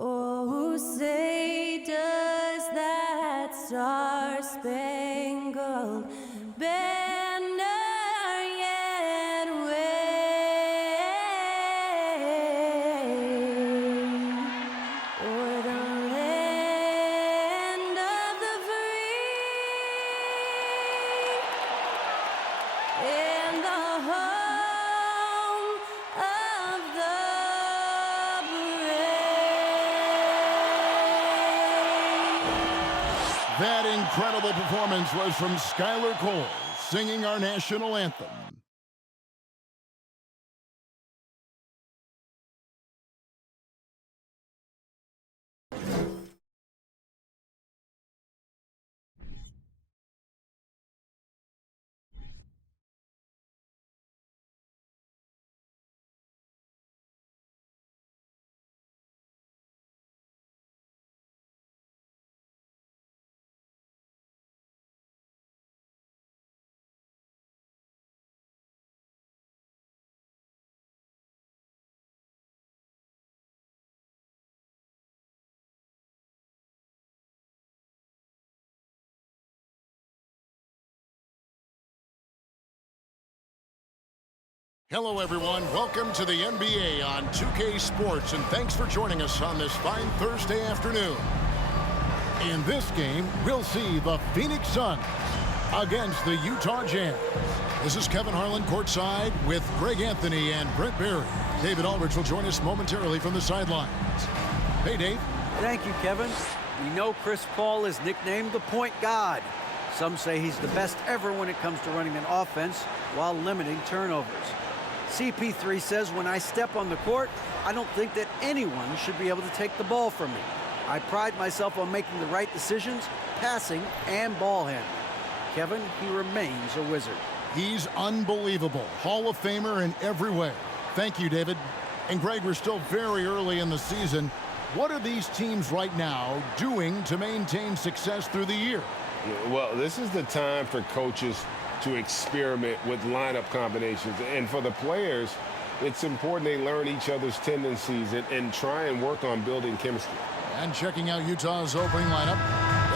Oh, say does that star-spangled banner yet wave o'er the land of the free and the home of the brave. That incredible performance was from Skylar Cole, singing our national anthem. Hello, everyone. Welcome to the NBA on 2K Sports, and thanks for joining us on this fine Thursday afternoon. In this game, we'll see the Phoenix Suns against the Utah Jazz. This is Kevin Harlan courtside with Greg Anthony and Brent Barry. David Aldridge will join us momentarily from the sidelines. Hey, Dave. Thank you, Kevin. We know Chris Paul is nicknamed the point god. Some say he's the best ever when it comes to running an offense while limiting turnovers. CP3 says, when I step on the court, I don't think that anyone should be able to take the ball from me. I pride myself on making the right decisions, passing and ball handling. Kevin, he remains a wizard. He's unbelievable. Hall of Famer in every way. Thank you, David. And Greg, we're still very early in the season. What are these teams right now doing to maintain success through the year? Well, this is the time for coaches to experiment with lineup combinations. And for the players, it's important they learn each other's tendencies and try and work on building chemistry. And checking out Utah's opening lineup,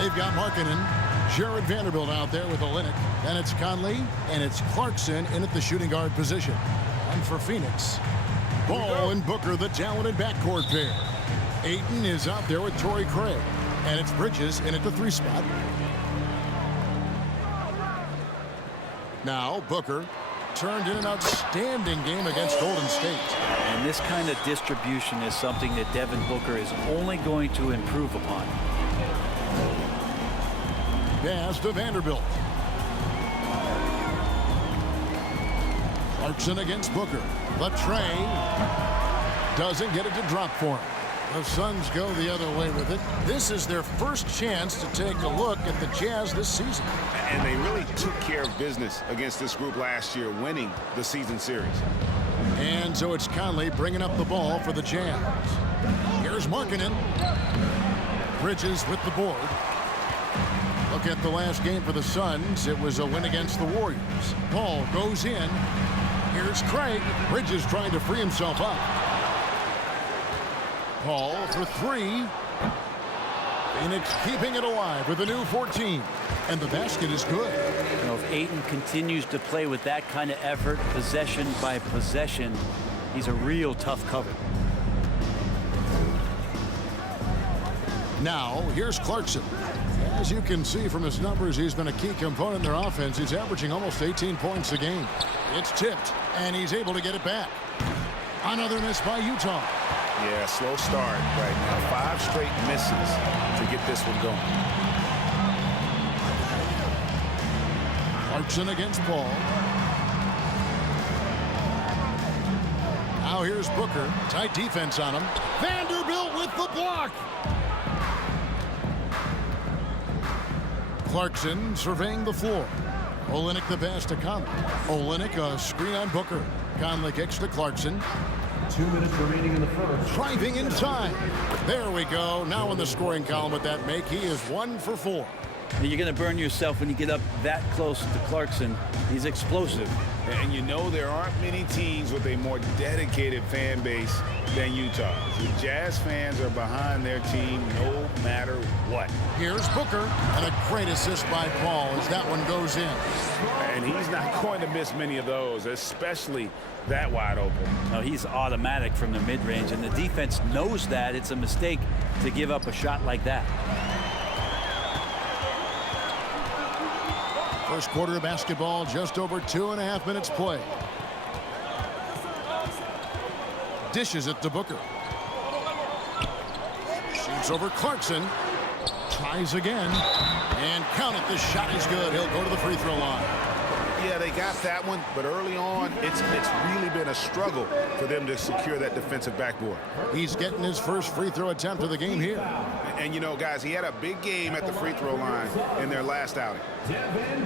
they've got Markkanen, Jared Vanderbilt out there with Olynyk. Then it's Conley, and it's Clarkson in at the shooting guard position. And for Phoenix, Ball and Booker, the talented backcourt pair. Ayton is out there with Torrey Craig. And it's Bridges in at the 3 spot. Now, Booker turned in an outstanding game against Golden State. And this kind of distribution is something that Devin Booker is only going to improve upon. Pass to Vanderbilt. Clarkson against Booker. The tray doesn't get it to drop for him. The Suns go the other way with it. This is their first chance to take a look at the Jazz this season. And they really took care of business against this group last year, winning the season series. And so it's Conley bringing up the ball for the Jazz. Here's Markkanen. Bridges with the board. Look at the last game for the Suns. It was a win against the Warriors. Ball goes in. Here's Craig. Bridges trying to free himself up. Paul for 3. Phoenix keeping it alive with a new 14. And the basket is good. You know, if Ayton continues to play with that kind of effort, possession by possession, he's a real tough cover. Now, here's Clarkson. As you can see from his numbers, he's been a key component in their offense. He's averaging almost 18 points a game. It's tipped, and he's able to get it back. Another miss by Utah. Yeah, slow start right now. 5 straight misses to get this one going. Clarkson against Paul. Now here's Booker. Tight defense on him. Vanderbilt with the block. Clarkson surveying the floor. Olynyk the pass to Conley. Olynyk a screen on Booker. Conley kicks to Clarkson. 2 minutes remaining in the first. Driving inside. There we go. Now in the scoring column with that make, he is 1 for 4. You're going to burn yourself when you get up that close to Clarkson. He's explosive. And you know there aren't many teams with a more dedicated fan base than Utah. The Jazz fans are behind their team no matter what. Here's Booker, and a great assist by Paul as that one goes in. And he's not going to miss many of those, especially that wide open. No, he's automatic from the mid-range, and the defense knows that. It's a mistake to give up a shot like that. First quarter of basketball, just over 2.5 minutes play. Dishes it to Booker. Shoots over Clarkson. Tries again. And count it, the shot is good. He'll go to the free throw line. Yeah, they got that one, but early on, it's really been a struggle for them to secure that defensive backboard. He's getting his first free throw attempt of the game here. And, you know, guys, he had a big game at the free throw line in their last outing.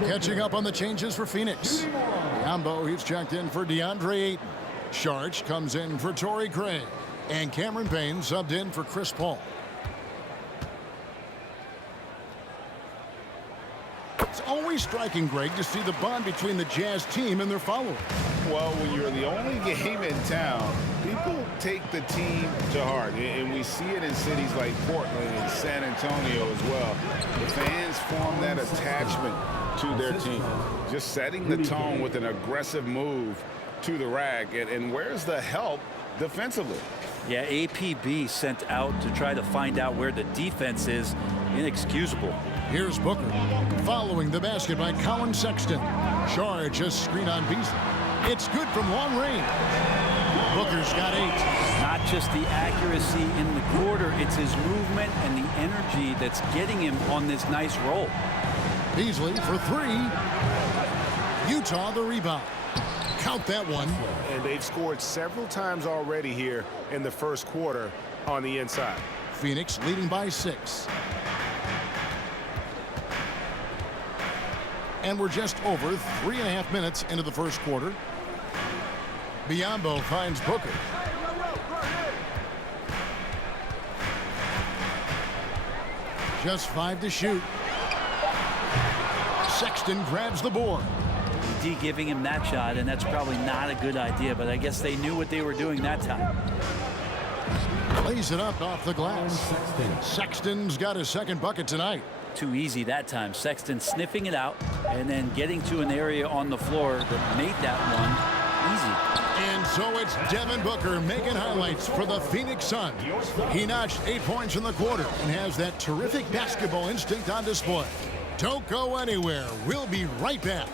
Catching up on the changes for Phoenix. Biyombo, he's checked in for DeAndre Ayton. Sharch comes in for Torrey Craig. And Cameron Payne subbed in for Chris Paul. It's always striking, Greg, to see the bond between the Jazz team and their followers. Well, when you're the only game in town, people take the team to heart. And we see it in cities like Portland and San Antonio as well. The fans form that attachment to their team. Just setting the tone with an aggressive move to the rack. And where's the help defensively? Yeah, APB sent out to try to find out where the defense is. Inexcusable. Here's Booker. Following the basket by Colin Sexton. Charge a screen on Beasley. It's good from long range. Booker's got 8. Not just the accuracy in the quarter, it's his movement and the energy that's getting him on this nice roll. Beasley for 3. Utah the rebound. Count that one. And they've scored several times already here in the first quarter on the inside. Phoenix leading by 6. And we're just over 3.5 minutes into the first quarter. Biyombo finds Booker. Just 5 to shoot. Sexton grabs the board. D giving him that shot, and that's probably not a good idea, but I guess they knew what they were doing that time. Lays it up off the glass. Sexton's got his second bucket tonight. Too easy that time. Sexton sniffing it out and then getting to an area on the floor that made that one easy. And so it's Devin Booker making highlights for the Phoenix Suns. He notched 8 points in the quarter and has that terrific basketball instinct on display. Don't go anywhere. We'll be right back.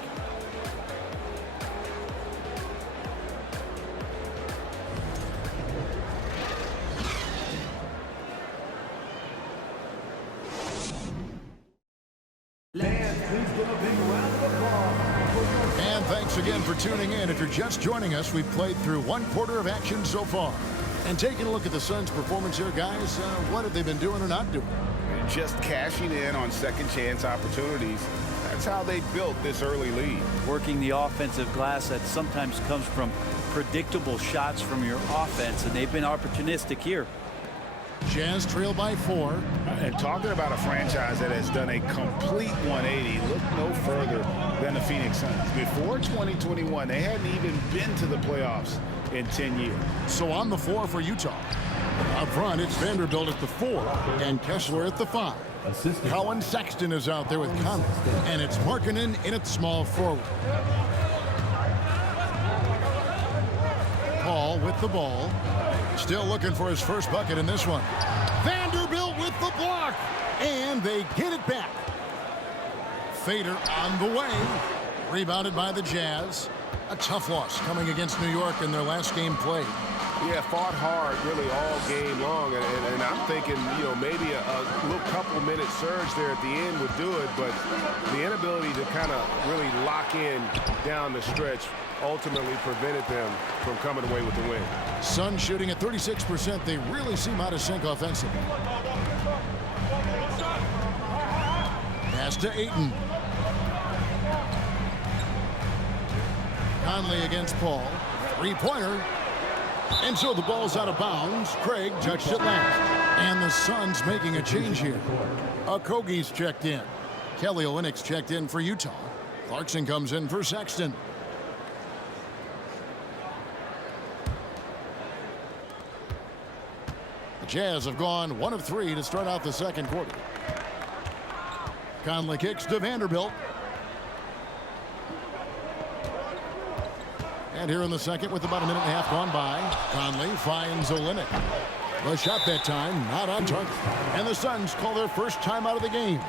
And thanks again for tuning in. If you're just joining us, we've played through 1 quarter of action so far. And taking a look at the Suns' performance here, guys, what have they been doing or not doing? Just cashing in on second chance opportunities. That's how they built this early lead. Working the offensive glass that sometimes comes from predictable shots from your offense, and they've been opportunistic here. Jazz trail by 4. And talking about a franchise that has done a complete 180, look no further than the Phoenix Suns. Before 2021, they hadn't even been to the playoffs in 10 years. So on the floor for Utah. Up front, it's Vanderbilt at the 4 and Kessler at the 5. Colin Sexton is out there with Conley, and it's Markkanen in at small forward. Paul with the ball. Still looking for his first bucket in this one. Vanderbilt with the block, and they get it back. Fader on the way. Rebounded by the Jazz. A tough loss coming against New York in their last game played. Yeah, fought hard really all game long, and I'm thinking, you know, maybe a little couple-minute surge there at the end would do it, but the inability to kind of really lock in down the stretch ultimately prevented them from coming away with the win. Suns shooting at 36%. They really seem out of sync offensively. Pass to Ayton. Conley against Paul. Three-pointer. And so the ball's out of bounds. Craig touched it last. And the Suns making a change here. Okogie's checked in. Kelly Olynyk's checked in for Utah. Clarkson comes in for Sexton. The Jazz have gone 1 of 3 to start out the second quarter. Conley kicks to Vanderbilt. And here in the second, with about a minute and a half gone by, Conley finds Olynyk. The shot that time, not on target. And the Suns call their first time out of the game.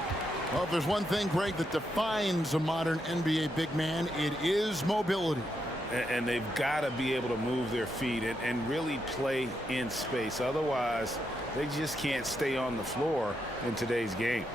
Well, if there's one thing, Greg, that defines a modern NBA big man, it is mobility. And they've got to be able to move their feet and really play in space. Otherwise, they just can't stay on the floor in today's game.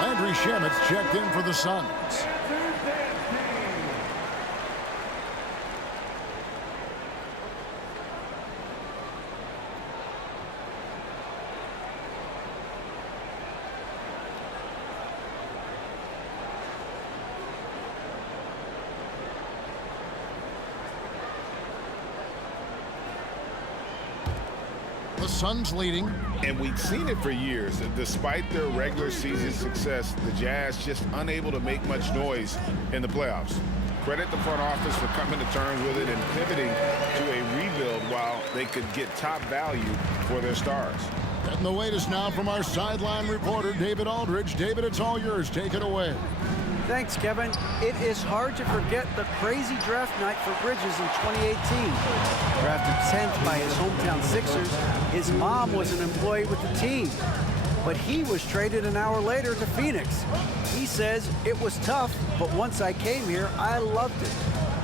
Landry Shamet's checked in for the Suns. The Suns leading. And we've seen it for years. Despite their regular season success, the Jazz just unable to make much noise in the playoffs. Credit the front office for coming to terms with it and pivoting to a rebuild while they could get top value for their stars. Getting the latest now from our sideline reporter, David Aldridge. David, it's all yours. Take it away. Thanks, Kevin. It is hard to forget the crazy draft night for Bridges in 2018. Drafted 10th by his hometown Sixers, his mom was an employee with the team. But he was traded an hour later to Phoenix. He says, it was tough, but once I came here, I loved it.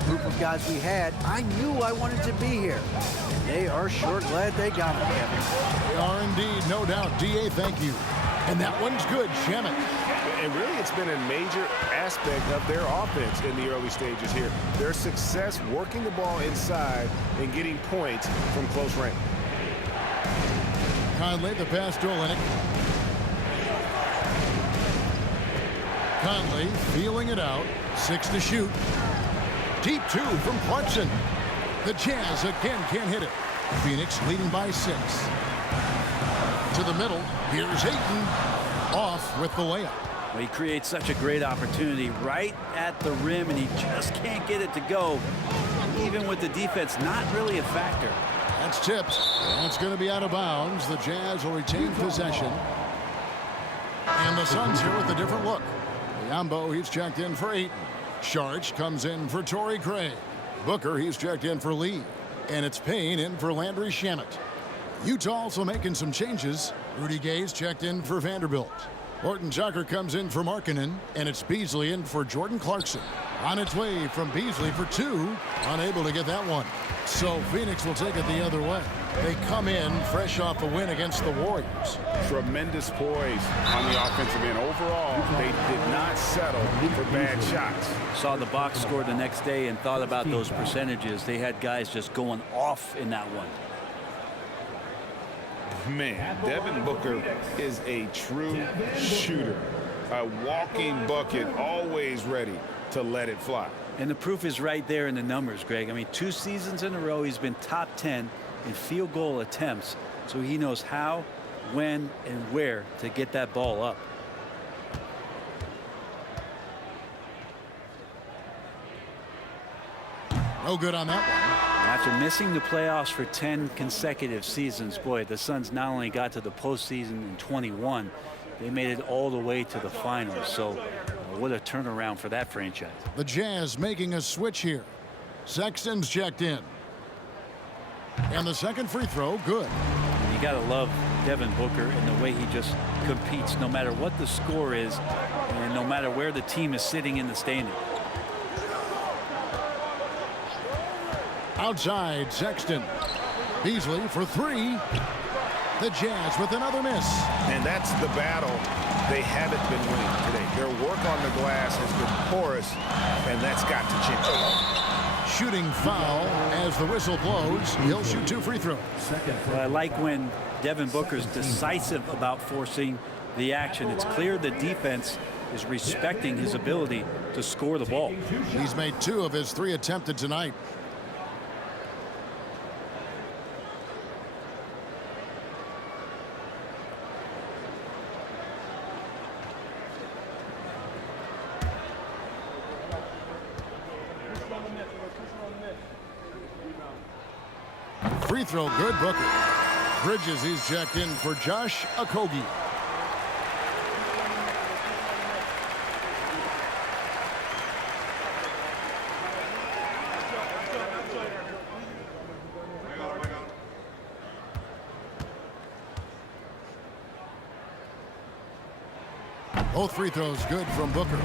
The group of guys we had, I knew I wanted to be here. And they are sure glad they got him, Kevin. They are indeed, no doubt. D.A., thank you. And that one's good, Shamet. And really, it's been a major aspect of their offense in the early stages here. Their success working the ball inside and getting points from close range. Conley, the pass to Olynyk. Conley feeling it out. 6 to shoot. Deep 2 from Clarkson. The Jazz again can't hit it. Phoenix leading by 6. To the middle. Here's Ayton. Off with the layup. Well, he creates such a great opportunity right at the rim, and he just can't get it to go. Even with the defense not really a factor. That's tipped. That's going to be out of bounds. The Jazz will retain possession. And the Suns here with a different look. Biyombo, he's checked in for Ayton. Sharch comes in for Torrey Craig. Booker, he's checked in for Lee. And it's Payne in for Landry Shamet. Utah also making some changes. Rudy Gay's checked in for Vanderbilt. Horton Tucker comes in for Markkanen, and it's Beasley in for Jordan Clarkson. On its way from Beasley for 2, unable to get that one. So Phoenix will take it the other way. They come in fresh off a win against the Warriors. Tremendous poise on the offensive end. Overall, they did not settle for bad shots. Saw the box score the next day and thought about those percentages. They had guys just going off in that one. Man, Devin Booker is a true shooter. A walking bucket, always ready to let it fly. And the proof is right there in the numbers, Greg. I mean, 2 seasons in a row, he's been top 10 in field goal attempts. So he knows how, when, and where to get that ball up. No good on that one. After missing the playoffs for 10 consecutive seasons, boy, the Suns not only got to the postseason in 21, they made it all the way to the finals. So what a turnaround for that franchise. The Jazz making a switch here. Sexton's checked in. And the second free throw, good. And you got to love Devin Booker and the way he just competes no matter what the score is and no matter where the team is sitting in the standing. Outside, Sexton. Beasley for three. The Jazz with another miss. And that's the battle they haven't been winning today. Their work on the glass has been porous, and that's got to change. Shooting foul as the whistle blows. He'll shoot 2 free throws. Well, I like when Devin Booker's decisive about forcing the action. It's clear the defense is respecting his ability to score the ball. He's made 2 of his 3 attempted tonight. Free throw good, Booker. Bridges, he's checked in for Josh Okogie. Both free throws good from Booker.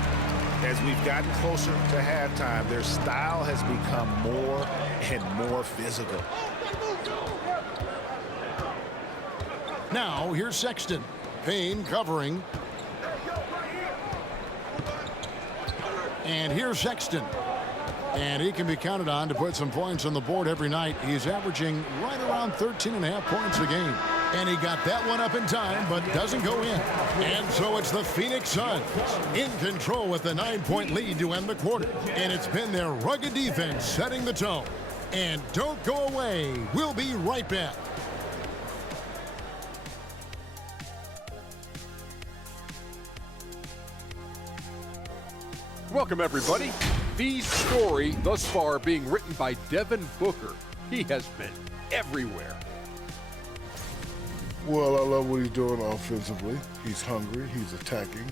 As we've gotten closer to halftime, their style has become more and more physical. Now here's Sexton. Payne covering. And here's Sexton. And he can be counted on to put some points on the board every night. He's averaging right around 13.5 points a game. And he got that one up in time, but doesn't go in. And so it's the Phoenix Suns in control with the 9-point lead to end the quarter. And it's been their rugged defense setting the tone. And don't go away. We'll be right back. Welcome, everybody. The story thus far being written by Devin Booker. He has been everywhere. Well, I love what he's doing offensively. He's hungry, he's attacking,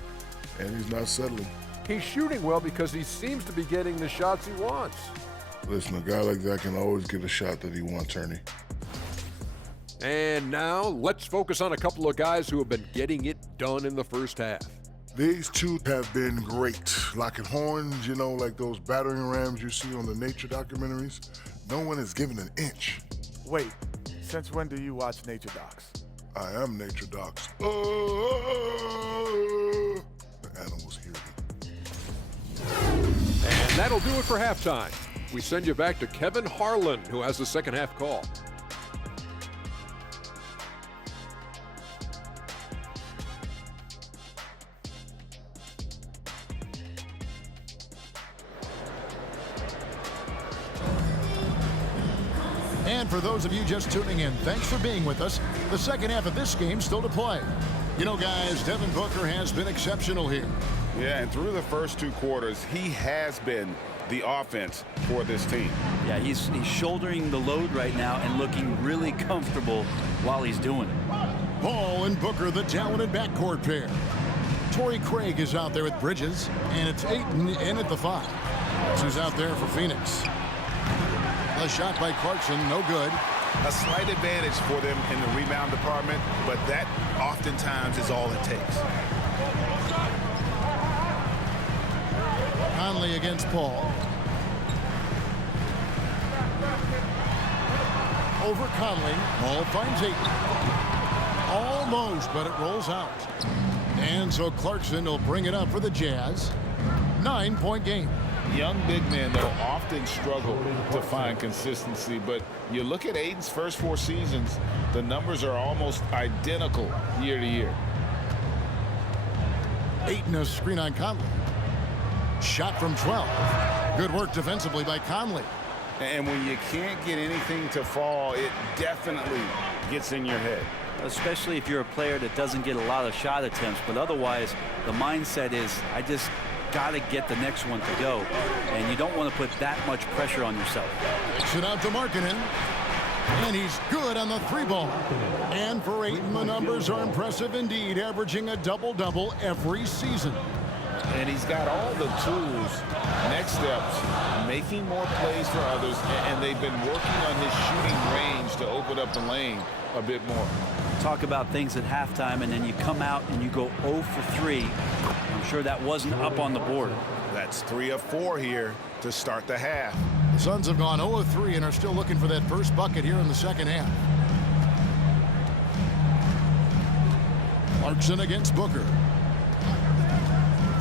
and he's not settling. He's shooting well because he seems to be getting the shots he wants. Listen, a guy like that can always get a shot that he wants, Ernie. And now, let's focus on a couple of guys who have been getting it done in the first half. These two have been great. Locking horns, you know, like those battering rams you see on the nature documentaries. No one is given an inch. Wait, since when do you watch nature docs? I am Nature Docs. The animals hear me. And that'll do it for halftime. We send you back to Kevin Harlan, who has the second half call. And for those of you just tuning in, thanks for being with us. The second half of this game still to play. You know, guys, Devin Booker has been exceptional here. Yeah, and through the first 2 quarters, he has been the offense for this team. Yeah, he's shouldering the load right now and looking really comfortable while he's doing it. Ball and Booker, the talented backcourt pair. Torrey Craig is out there with Bridges, and it's Ayton in at the 5. Who's out there for Phoenix. A shot by Clarkson, no good. A slight advantage for them in the rebound department, but that oftentimes is all it takes. Conley against Paul. Over Conley. Paul finds Ayton. Almost, but it rolls out. And so Clarkson will bring it up for the Jazz. 9-point game. Young big men, though, often struggle to find consistency, but you look at Ayton's first 4 seasons, the numbers are almost identical year to year. Ayton a screen on Conley. Shot from 12. Good work defensively by Conley. And when you can't get anything to fall, it definitely gets in your head. Especially if you're a player that doesn't get a lot of shot attempts, but otherwise the mindset is I just got to get the next one to go. And you don't want to put that much pressure on yourself. Kicks it out to Markkanen. And he's good on the 3-ball. And for Ayton, the numbers are impressive indeed, averaging a double-double every season. And he's got all the tools, next steps, making more plays for others, and they've been working on his shooting range to open up the lane a bit more. Talk about things at halftime, and then you come out and you go 0 for 3. I'm sure that wasn't up on the board. That's 3 of 4 here to start the half. The Suns have gone 0 of 3 and are still looking for that first bucket here in the second half. Clarkson against Booker.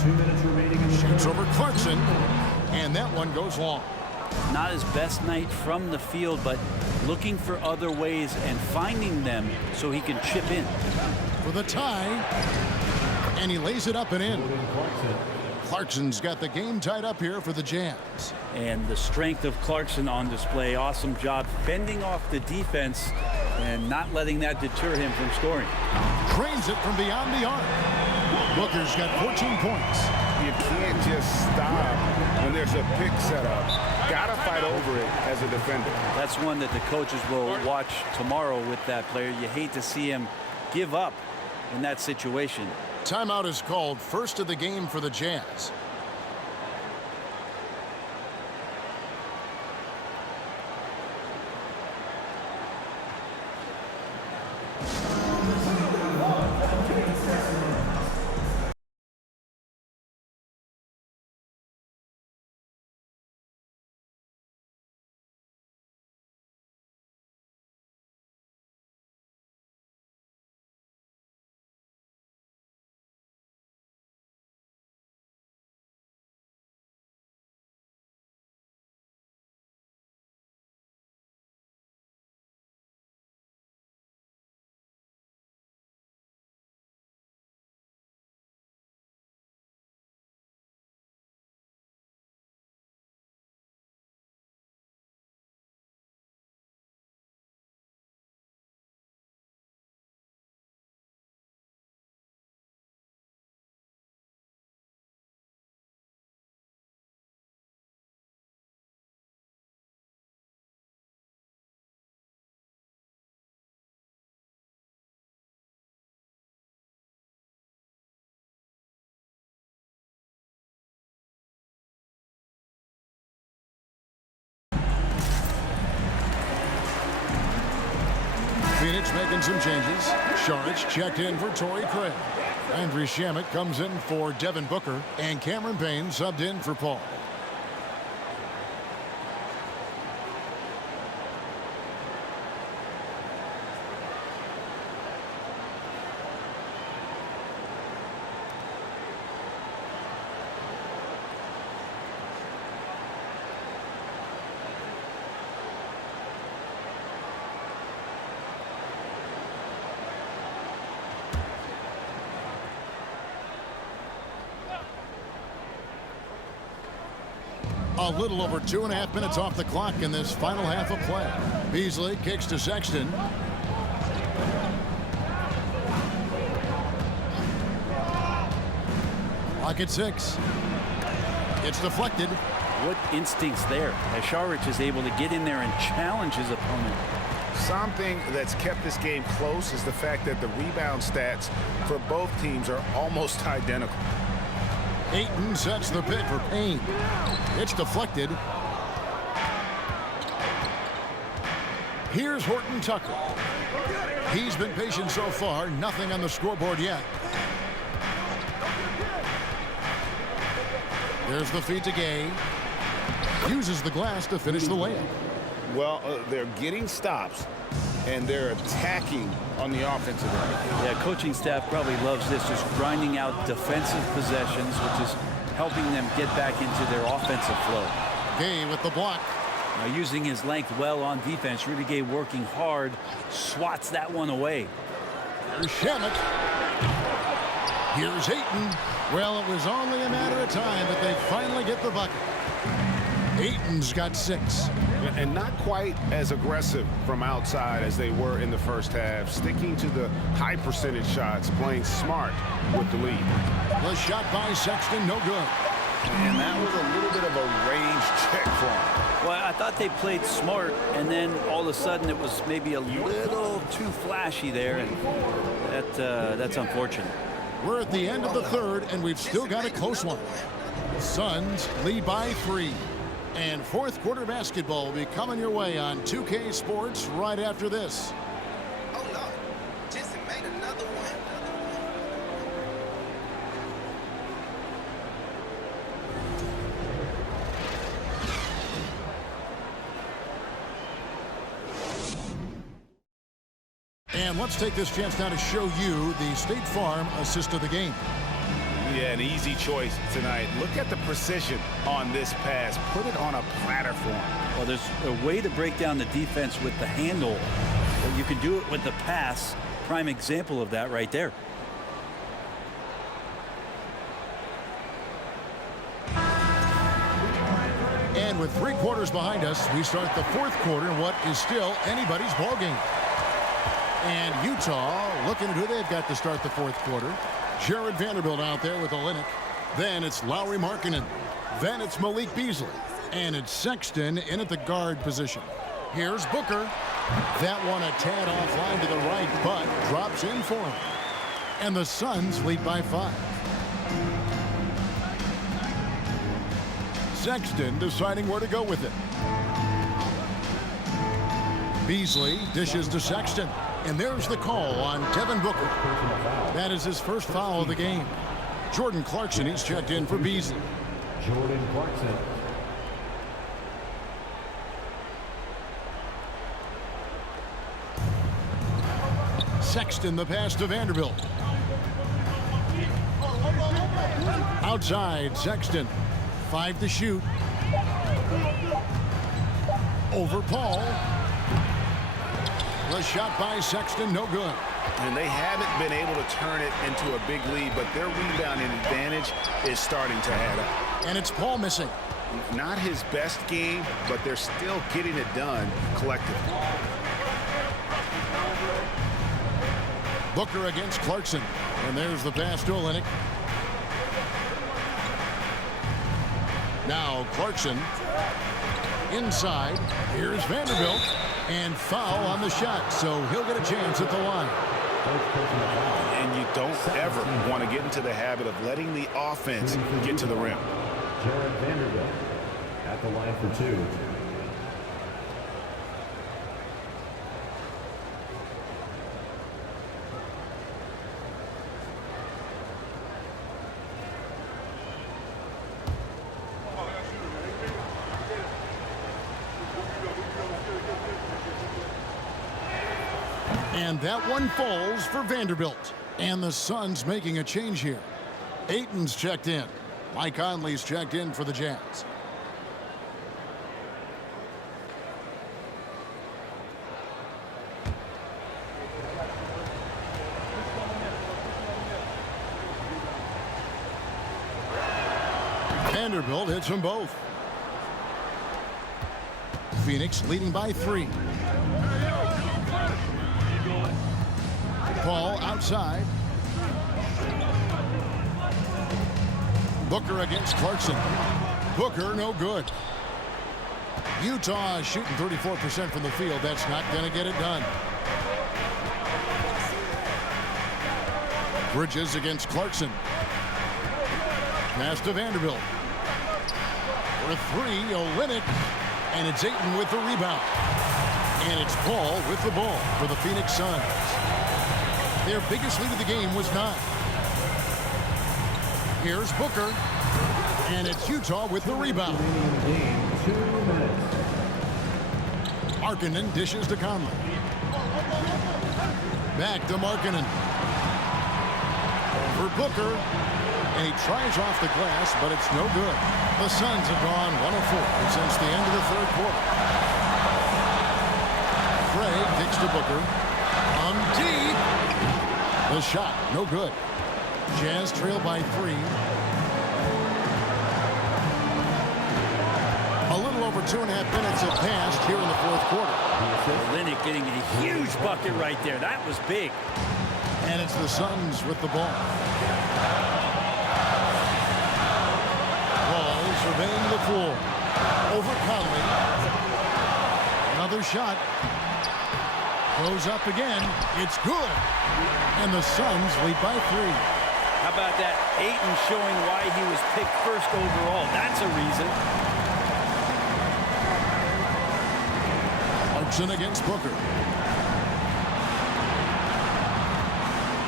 2 minutes remaining in the Shoots third. over Clarkson, and that one goes long. Not his best night from the field, but looking for other ways and finding them so he can chip in. For the tie, and he lays it up and in. Clarkson's got the game tied up here for the Jazz. And the strength of Clarkson on display. Awesome job fending off the defense and not letting that deter him from scoring. Drains it from beyond the arc. Booker's got 14 points. You can't just stop when there's a pick set up. Gotta fight over it as a defender. That's one that the coaches will watch tomorrow with that player. You hate to see him give up in that situation. Timeout is called, first of the game for the Jazz. Phoenix making some changes. Saric checked in for Torrey Craig. Andrew Shamet comes in for Devin Booker. And Cameron Payne subbed in for Paul. A little over 2.5 minutes off the clock in this final half of play. Beasley kicks to Sexton. Clock at 6. It's deflected. What instincts there as Saric is able to get in there and challenge his opponent. Something that's kept this game close is the fact that the rebound stats for both teams are almost identical. Ayton sets the pick for Payne. It's deflected. Here's Horton Tucker. He's been patient so far. Nothing on the scoreboard yet. There's the feed to Gay. Uses the glass to finish the layup. Well, they're getting stops, and they're attacking on the offensive end. Yeah, coaching staff probably loves this, just grinding out defensive possessions, which is helping them get back into their offensive flow. Gay with the block. Now using his length well on defense. Rudy Gay working hard, swats that one away. Here's Shamet. Here's Ayton. Well, it was only a matter of time, but they finally get the bucket. Ayton's got 6. And not quite as aggressive from outside as they were in the first half, sticking to the high percentage shots, playing smart with the lead. The shot by Sexton, no good. And that was a little bit of a range check for him. Well, I thought they played smart, and then all of a sudden it was maybe a little too flashy there, and that's unfortunate. We're at the end of the third, and we've still got a close one. Suns lead by 3. And fourth quarter basketball will be coming your way on 2K Sports right after this. Oh, no. Jesse made another one. And let's take this chance now to show you the State Farm assist of the game. Yeah, an easy choice tonight. Look at the precision on this pass. Put it on a platter for him. Well, there's a way to break down the defense with the handle, but you can do it with the pass. Prime example of that right there. And with 3 quarters behind us, we start the fourth quarter in what is still anybody's ball game. And Utah looking at who they've got to start the fourth quarter. Jared Vanderbilt out there with Olynyk. Then it's Lauri Markkanen. Then it's Malik Beasley. And it's Sexton in at the guard position. Here's Booker. That one a tad offline to the right, but drops in for him. And the Suns lead by 5. Sexton deciding where to go with it. Beasley dishes to Sexton. And there's the call on Devin Booker. That is his first foul of the game. Jordan Clarkson, he's checked in for Beasley. Jordan Clarkson. Sexton the pass to Vanderbilt. Outside, Sexton. 5 to shoot. Over Paul. The shot by Sexton, no good. And they haven't been able to turn it into a big lead, but their rebounding advantage is starting to add up. And it's Paul missing. Not his best game, but they're still getting it done collectively. Booker against Clarkson. And there's the pass to Olynyk. Now Clarkson inside. Here's Vanderbilt. And foul on the shot, so he'll get a chance at the line. And you don't ever want to get into the habit of letting the offense get to the rim. Jared Vanderbilt at the line for 2. And that one falls for Vanderbilt. And the Suns making a change here. Ayton's checked in. Mike Conley's checked in for the Jazz. Vanderbilt hits them both. Phoenix leading by 3. Paul outside. Booker against Clarkson. Booker no good. Utah is shooting 34% from the field. That's not going to get it done. Bridges against Clarkson. Pass to Vanderbilt. For 3, Olynyk. And it's Ayton with the rebound. And it's Paul with the ball for the Phoenix Suns. Their biggest lead of the game was 9. Here's Booker. And it's Utah with the rebound. Markkanen dishes to Conley. Back to Markkanen. For Booker. And he tries off the glass, but it's no good. The Suns have gone 1 of 4 since the end of the third quarter. Craig kicks to Booker. On deep. The shot, no good. Jazz trail by 3. A little over 2.5 minutes have passed here in the fourth quarter. Olynyk getting a huge bucket right there. That was big. And it's the Suns with the ball. Paul surveying the floor. Over Conley. Another shot. Goes up again. It's good. And the Suns lead by 3. How about that? Ayton showing why he was picked first overall. That's a reason. Clarkson against Booker.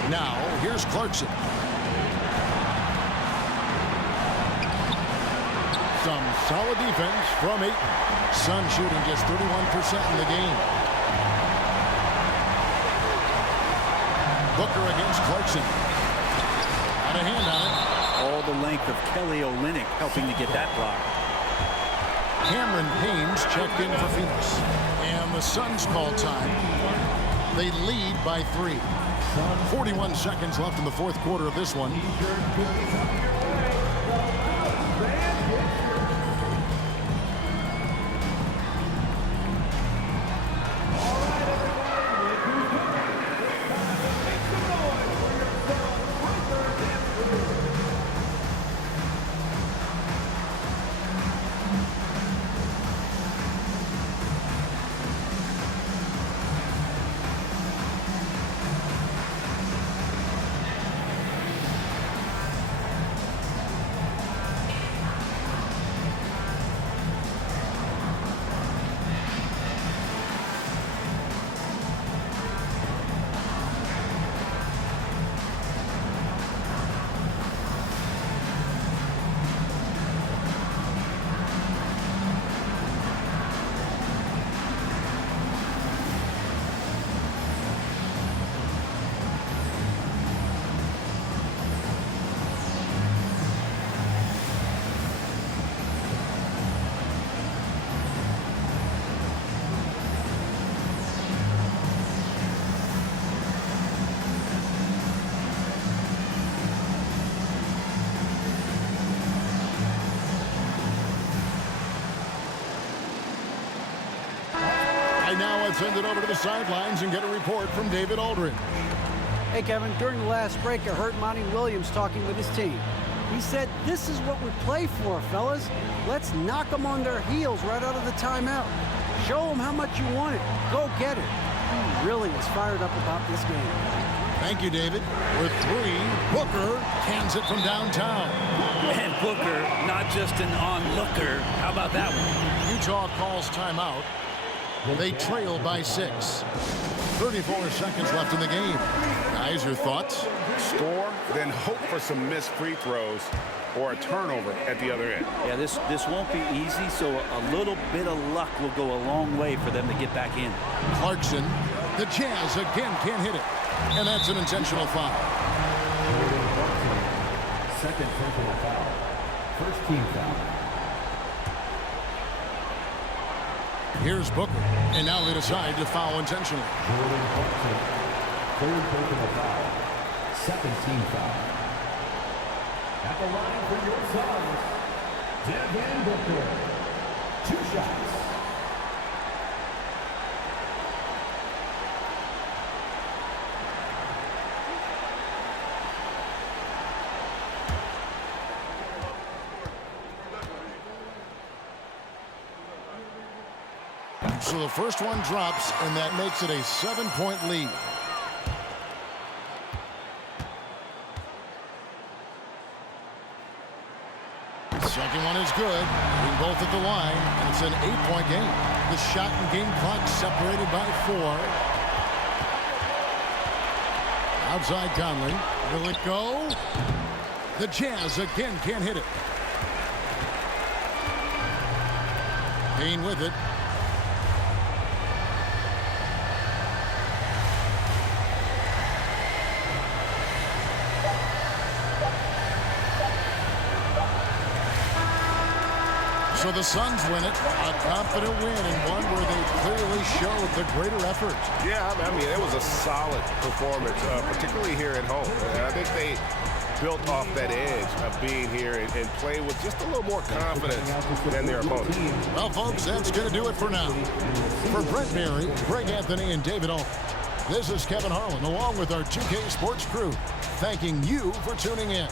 Now, here's Clarkson. Some solid defense from Ayton. Suns shooting just 31% in the game. Booker against Clarkson. Got a hand on it. All the length of Kelly Olynyk helping to get that block. Cameron Payne's checked in for Phoenix. And the Suns call time. They lead by 3. 41 seconds left in the fourth quarter of this one. Now let's send it over to the sidelines and get a report from David Aldridge. Hey, Kevin, during the last break, I heard Monty Williams talking with his team. He said, this is what we play for, fellas. Let's knock them on their heels right out of the timeout. Show them how much you want it. Go get it. He really was fired up about this game. Thank you, David. With 3, Booker cans it from downtown. And Booker, not just an onlooker. How about that one? Utah calls timeout. They trail by 6. 34 seconds left in the game. Guys, your thoughts? Score, then hope for some missed free throws or a turnover at the other end. Yeah, this won't be easy, so a little bit of luck will go a long way for them to get back in. Clarkson, the Jazz again can't hit it. And that's an intentional foul. Second personal foul. First team foul. Here's Booker, and now they decide to foul intentionally. Jordan Clarkson, third personal foul. Second team foul. At the line for your Suns, Devin Booker. 2 shots. So the first one drops, and that makes it a 7-point lead. Second one is good. Being both at the line, and it's an 8-point game. The shot and game clock separated by 4. Outside Conley. Will it go? The Jazz again can't hit it. Payne with it. So the Suns win it, a confident win, and one where they clearly showed the greater effort. Yeah, I mean, it was a solid performance, particularly here at home. And I think they built off that edge of being here and play with just a little more confidence than their opponents. Well, folks, that's going to do it for now. For Brent Barry, Greg Anthony, and David Aldridge, this is Kevin Harlan, along with our 2K Sports crew, thanking you for tuning in.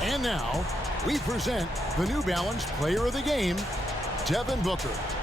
And now, we present the New Balance Player of the Game, Devin Booker.